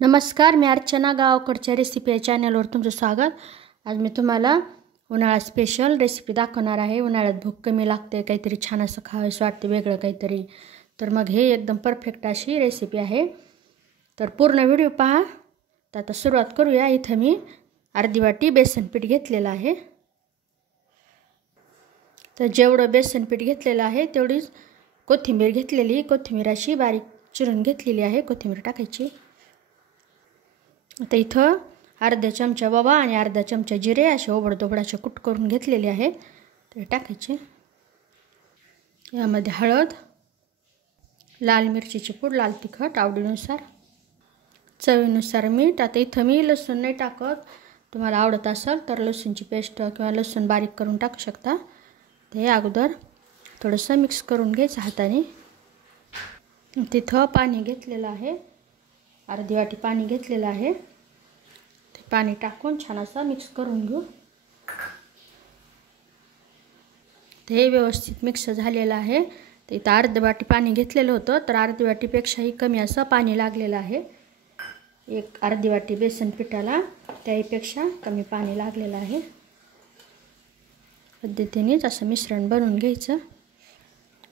नमस्कार, मी अर्चना गावकडच्या रेसिपी या चॅनलवर तुमचं स्वागत। आज मी तुम्हाला उन्हाळा स्पेशल रेसिपी दाखवणार आहे। उन्हाळ्यात भूक कमी लागते, काहीतरी छान असं खावंसं वाटते, वेगळं काहीतरी, तर मग हे एकदम परफेक्ट अशी रेसिपी आहे। तर पूर्ण व्हिडिओ पहा। तर आता सुरुवात करूया। इथं मी अर्धी वाटी बेसन पीठ घेतलेलं आहे। तर जेवढं बेसन पीठ घेतलेलं आहे तेवढीच कोथिंबीर घेतलेली, कोथिंबीर अशी बारीक चिरून घेतलेली आहे। कोथिंबीर टाकायची। आता इथं अर्धा चमचा ओवा आणि अर्धा चमचा जिरे असे ओबडधोबड कूट करून घेतलेले आहे, ते टाकायचे। यामध्ये हळद, लाल मिरचीची पूड, लाल तिखट आवडीनुसार, चवीनुसार मीठ। आता इथं मी लसूण नाही टाकत, तुम्हाला आवडत असेल तर लसूणची पेस्ट किंवा लसूण बारीक करून टाकू शकता। ते अगोदर थोडंसं मिक्स करून घ्यायचं हाताने। तिथं पाणी घेतलेलं आहे, अर्धी वाटी पाणी घेतलेलं आहे, ते पाणी टाकून छान असं मिक्स करून घेऊ। ते व्यवस्थित मिक्स झालेलं आहे। ते इथं अर्धी वाटी पाणी घेतलेलं होतं, तर अर्धी वाटीपेक्षाही कमी असं पाणी लागलेलं आहे। एक अर्धी वाटी बेसन पिठाला त्यापेक्षा कमी पाणी लागलेलं आहे। पद्धतीनेच असं मिश्रण बनवून घ्यायचं।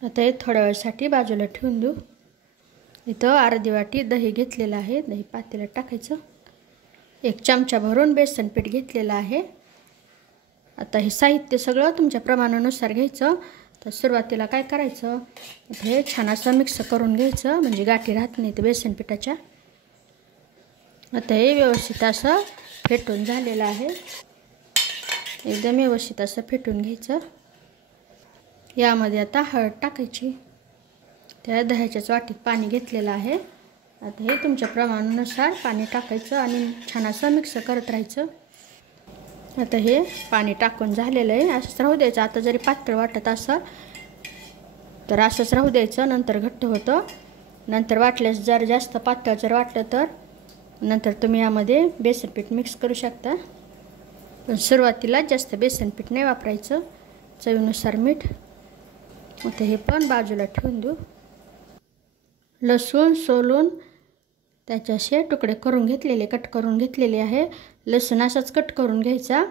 आता हे थोड्या वेळसाठी बाजूला ठेवून देऊ। इथं अर्धी वाटी दही घेतलेलं आहे, दही पातेल्यात टाकायचं। एक चमचा भरून बेसन पीठ घेतलेलं आहे। आता हे साहित्य सगळं तुमच्या प्रमाणानुसार घ्यायचं। तर सुरुवातीला काय करायचं, हे छान असं मिक्स करून घ्यायचं, म्हणजे गाठी राहत नाही ते बेसन पिठाच्या। आता हे व्यवस्थित असं फेटून झालेलं आहे, एकदम व्यवस्थित असं फेटून घ्यायचं। यामध्ये आता हळद टाकायची। त्या दह्याच्याच वाटीत पाणी घेतलेलं आहे। आता हे तुमच्या प्रमाणानुसार पाणी टाकायचं आणि छान असं मिक्स करत राहायचं। आता हे पाणी टाकून झालेलं आहे, असंच राहू द्यायचं। आता जरी पातळ वाटत असेल तर असंच राहू द्यायचं, नंतर घट्ट होतं। नंतर वाटल्यास जर जास्त पातळ जर वाटलं तर नंतर तुम्ही यामध्ये बेसन पीठ मिक्स करू शकता, पण सुरुवातीला जास्त बेसन पीठ नाही वापरायचं। चवीनुसार मीठ। आता हे पण बाजूला ठेवून देऊ। लसूण सोलून त्याचे तुकडे करून घेतलेले, कट करून घेतलेले आहे। लसूण असाच कट करून घ्यायचा,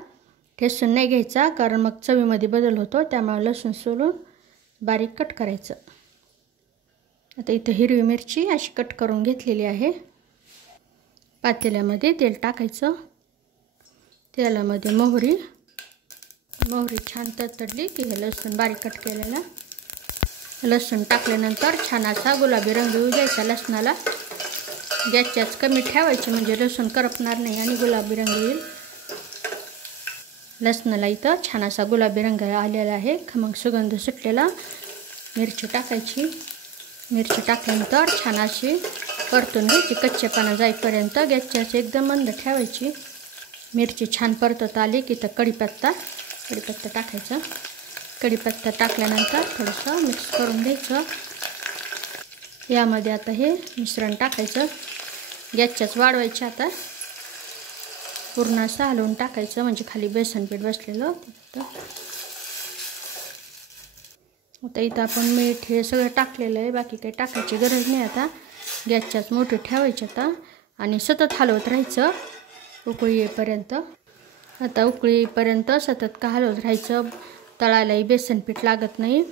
ठेचून नाही घ्यायचा, कारण मग चवीमध्ये बदल होतो, त्यामुळे लसूण सोलून बारीक कट करायचं। आता इथं हिरवी मिरची अशी कट करून घेतलेली आहे। पातेल्यामध्ये तेल टाकायचं। तेलामध्ये मोहरी छान तडतडली की हे लसूण बारीक कट केलेला लसूण टाकल्यानंतर छान असा गुलाबी रंग येऊ द्यायचा लसणाला। गॅसच्याच कमी ठेवायची, म्हणजे लसूण करपणार नाही आणि गुलाबी रंग येईल। लसणाला इथं छान असा गुलाबी रंग आलेला आहे, खमंग सुगंध सुटलेला। मिरची टाकायची। मिरची टाकल्यानंतर छान अशी परतून घ्यायची, कच्चेपणा जाईपर्यंत गॅसच्याच एकदम मंद ठेवायची। मिरची छान परतत आली की तर कढीपत्ता टाकायचा। कढीपत्ता टाकल्यानंतर थोडंसं मिक्स करून घ्यायचं। यामध्ये आता हे मिश्रण टाकायचं, गॅसच्याच वाढवायचं। आता पूर्ण असं हलवून टाकायचं, म्हणजे खाली बेसन पीठ बसलेलं। आता इथं आपण मीठ हे सगळं टाकलेलं आहे, बाकी काही टाकायची गरज नाही। आता गॅसच्याच मोठी ठेवायची आता आणि सतत हलवत राहायचं उकळी येईपर्यंत। आता उकळी येईपर्यंत सतत हलवत राहायचं। तळालाही बेसन पीठ लागत नाही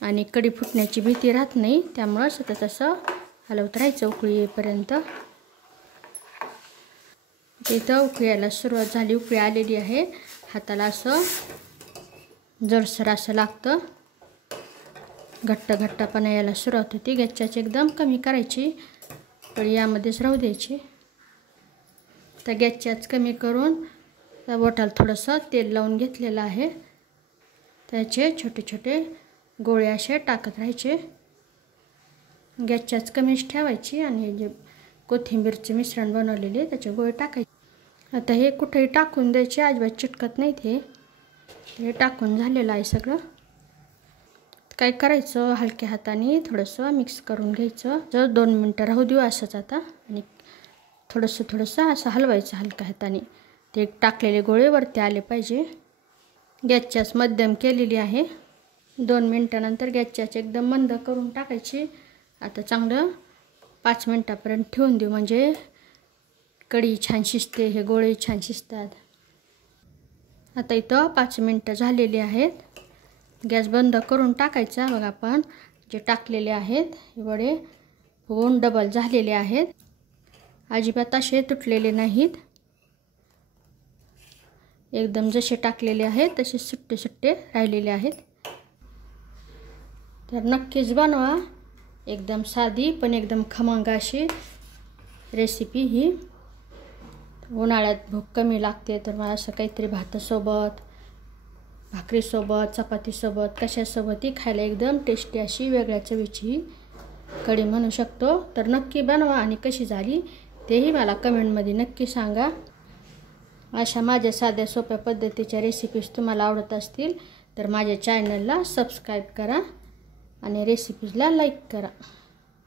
आणि कढी फुटण्याची भीती राहत नाही, त्यामुळं सतत असं हलवत राहायचं उकळी येईपर्यंत। इथं उकळी यायला सुरुवात झाली, उकळी आलेली आहे। हाताला असं जळसर असं लागतं, घट्टपणा यायला सुरुवात होती। गॅसच्याच एकदम कमी करायची, कढी यामध्येच राहू द्यायची। तर गॅसच्याच कमी करून त्या बोटाला थोडंसं तेल लावून घेतलेलं आहे, त्याचे छोटे छोटे गोळे असे टाकत राहायचे। गॅसच्याच कमीच ठेवायची आणि जे कोथिंबीरचे मिश्रण बनवलेले त्याचे गोळे टाकायचे। आता हे कुठेही टाकून द्यायचे, अजिबात चिटकत नाही ते टाकून झालेलं आहे सगळं। काय करायचं, हलक्या हाताने थोडंसं मिक्स करून घ्यायचं। जर 2 मिनटं राहू देऊ असंच आता, आणि थोडंसं असं हलवायचं हलक्या हाताने। ते टाकलेले गोळे वरती आले पाहिजे। गॅसच्याच मध्यम केलेली आहे। 2 मिनटानंतर गॅसच्याच एकदम मंद करून टाकायची। आता चांगलं 5 मिनटापर्यंत ठेवून देऊ, म्हणजे कढी छान शिजते, हे गोळे छान शिजतात. आता इथं 5 मिनटं झालेली आहेत. गॅस बंद करून टाकायचा. बघा आपण जे टाकलेले आहेत हे वडे होऊन डबल झालेले आहेत. अजिबात असे तुटलेले नाहीत. एकदम जसे टाकलेले आहेत तसे सुट्टे सुट्टे राहिलेले आहेत. तर नक्कीच बनवा. एकदम साधी पण एकदम खमंग अशी रेसिपी ही. उन्हाळ्यात भूक कमी लागते तर मला असं काहीतरी भातासोबत, भाकरीसोबत, चपातीसोबत, कशासोबतही खायला एकदम टेस्टी अशी वेगळ्या चवीची कढी म्हणू शकतो. तर नक्की बनवा आणि कशी झाली तेही मला कमेंटमध्ये नक्की सांगा. अशा माझ्या साध्या सोप्या पद्धतीच्या रेसिपीज तुम्हाला आवडत असतील तर माझ्या चॅनलला सबस्क्राईब करा आणि रेसिपीजला लाईक करा.